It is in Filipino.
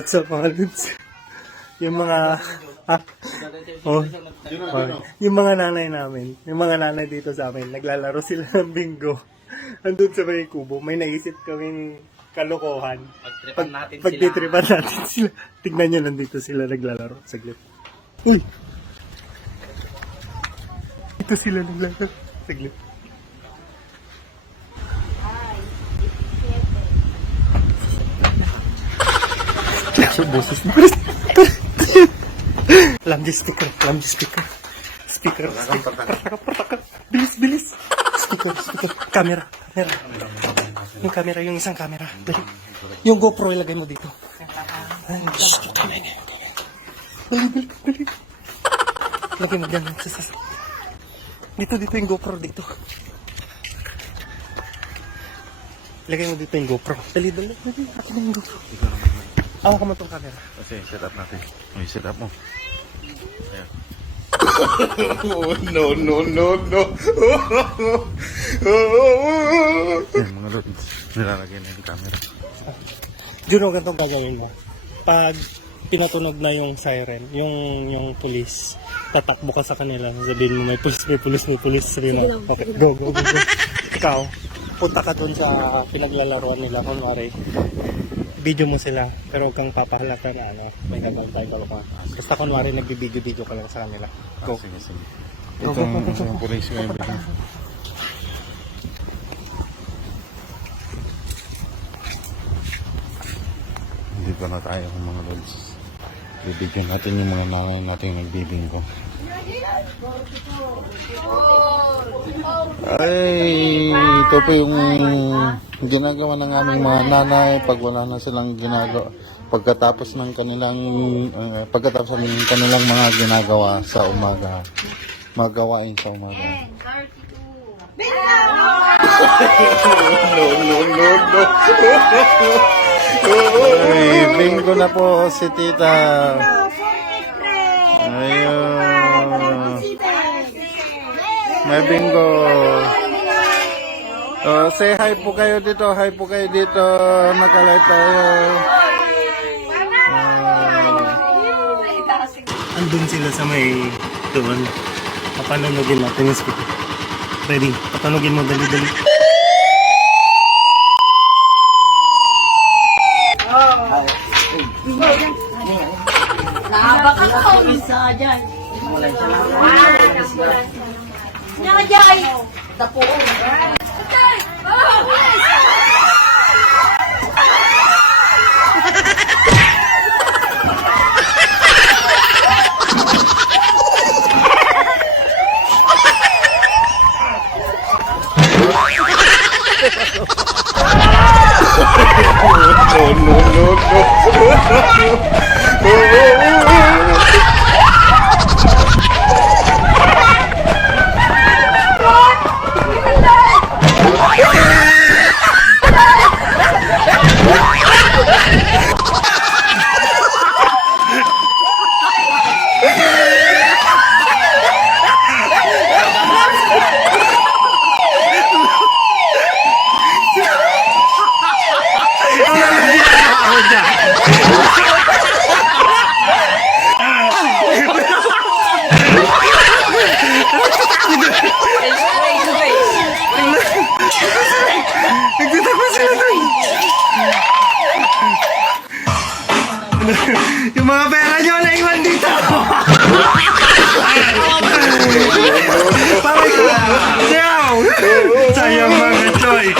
what's up mga lods? Yung mga oh, yung mga nanay namin, yung mga nanay dito sa amin, naglalaro sila ng bingo. Andun sa may kubo, may naisip kaming kalokohan. Pagtitripan natin sila. Tignan nyo, nandito sila naglalaro. Saglit. Uy! Dito sila naglalaro. Saglit. Boses na. Lamji speaker. Speaker. Bilis, bilis. Speaker. Camera. Yung camera, yung isang camera. Dali. Yung GoPro ilagay mo dito. Dali. Lagay mo dyan. Dito yung GoPro dito. Lagay mo dito yung GoPro. Dali. Akin na yung GoPro. Awa ka mo itong camera. Kasi set up natin. May set up mo. Ayan. Oh, no. Ayan mga lods. Nilalagay na yung camera. Juno, ganitong gagawin mo. Pag pinatunog na yung siren, yung police, tatakbo ka sa kanila. Sabihin mo, may police. Sabihin mo, okay, go. Ikaw, punta ka dun sa pinaglalaroan nila. Kunwari, video mo sila, pero huwag kang papahalata na may nagawin tayo ka. Basta kunwari, nagbibideo ka lang sa kanila. Go. Sige. Itong police ngayon. Hindi pa na tayo mga lods. Bibigyan natin yung mga nanay natin nagbibingko. Ay, ito po yung ginagawa ng aming mga nanay pag wala na silang ginagawa. Pagkatapos ng kanilang mga ginagawa sa umaga. Magawain sa umaga. Ay, bingo na po si tita. Ayun. May bingo. Oh, say hi po kayo dito. Nakalive tayo. Andun sila sa may doon. Papanunogin natin yung speaker. Ready? Papanugin mo, dali. Baka ko isa dyan. Nyajay. Tapo. Yung mga pera nyo na iwan dito! Sayang mga choy!